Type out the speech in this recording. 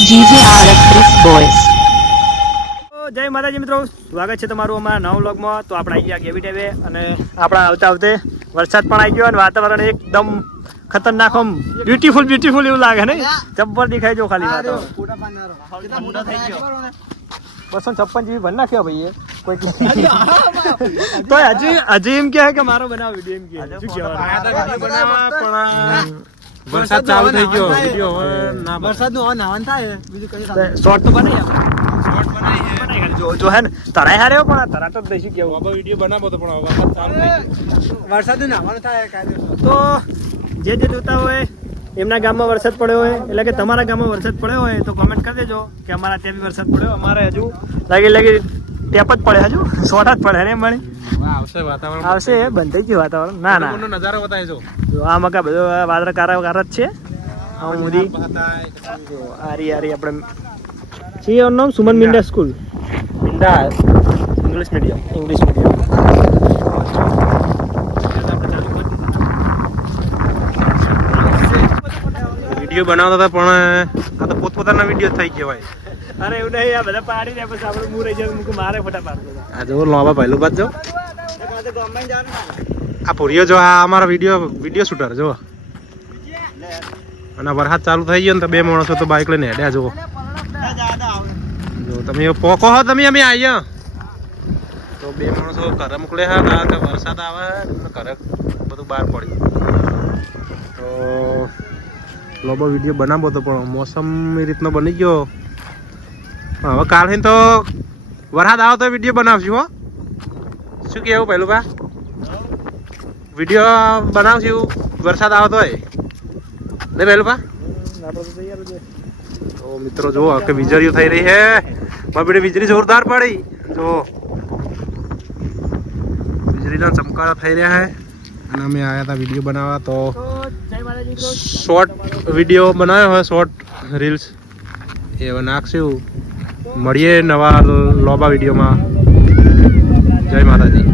GJRF Chris Boys. જય માતાજી મિત્રો, સ્વાગત છે તમારું અમારા નવા વ્લોગમાં. તો આપણે આવી ગયા ગેવી ટેવે અને આપણા આવતે વરસાદ પણ આવી ગયો અને વાતાવરણ એકદમ ખતરનાક આમ બ્યુટીફુલ એવું લાગે ને, જબ્બર દેખાય જો ખાલી વાતાવરણ 256 જેવી ભર નાખ્યો ભાઈ કોઈ તો હજી એમ કહે કે મારો બનાવ વિડીયો એમ કહે શું કહેવાનું. વરસાદ ચાલુ થઈ ગયો, વિડિયો વરસાદ નું નાવન થાય બીજું કઈ શોર્ટ તો બનાવી જો હે ને તરાય હારે પણ તરા તો દઈશું કેવું બાબા વિડિયો બનાવો તો પણ વરસાદ ચાલુ થઈ ગયો, વરસાદ નાવાનું થાય તો જે જોતા હોય એમના ગામમાં વરસાદ પડ્યો હોય એટલે કે તમારા ગામમાં વરસાદ પડ્યો હોય તો કોમેન્ટ કરી દેજો કે અમારા ત્યાં બી વરસાદ પડ્યો. અમારે હજુ લાગી ટેપ જ પડે, હજુ શોર્ટ જ પડે ને મળી આવશે વાતાવરણ આવશે બંધ થઈ ગયું વાતાવરણ. ના નજારો બતાય જો આ મકા બધો વાદળા કાર જ છે. આ મોદી આરી આપણે છે એનું નામ Suman Minda school, Minda English medium. Video બનાવતા હતા પણ આ તો પોતપોતાના વિડિયો થઈ ગયા ભાઈ. અરે એવું નહીં, આ બધા પાડી દે પછી આપણે મું રહી જાય મું મારે ફોટા પાડતો. આ જો લોબા પહેલું બાદ જો આ પૂરીઓ જો આ અમારો વિડિયો શૂટર જો. અને વરસાદ ચાલુ થઈ ગયો ને તો બે માણસો તો બાઇક લઈને હેડ્યા જો. જો તમે પોકો હો તમે અમે આવ્યા તો બે માણસો ઘરે મોકલે હા કારણ કે વરસાદ આવે ઘરે બધું બહાર પડ્યું તો લોબો વિડીયો બનાવો તો પણ મોસમ એ રીતનો બની ગયો. હવે કાલે તો વરસાદ આવે તો વિડીયો બનાવશું હો. શું કેવું પહેલું બા વિડીયો બનાવશું વરસાદ આવે તો ને પહેલું બા. તો મિત્રો જો કે વીજળીઓ થઈ રહી છે, મારી વીજળી જોરદાર પડી જો, વીજળીના ચમકારા થઈ રહ્યા છે. અને અમે આવ્યા હતા વિડીયો બનાવવા તો શોર્ટ વિડીયો બનાવ્યો હોય, શોર્ટ રીલ્સ એ હવે નાખશું. મળીએ નવા લોબા વિડીયોમાં. જય માતાજી.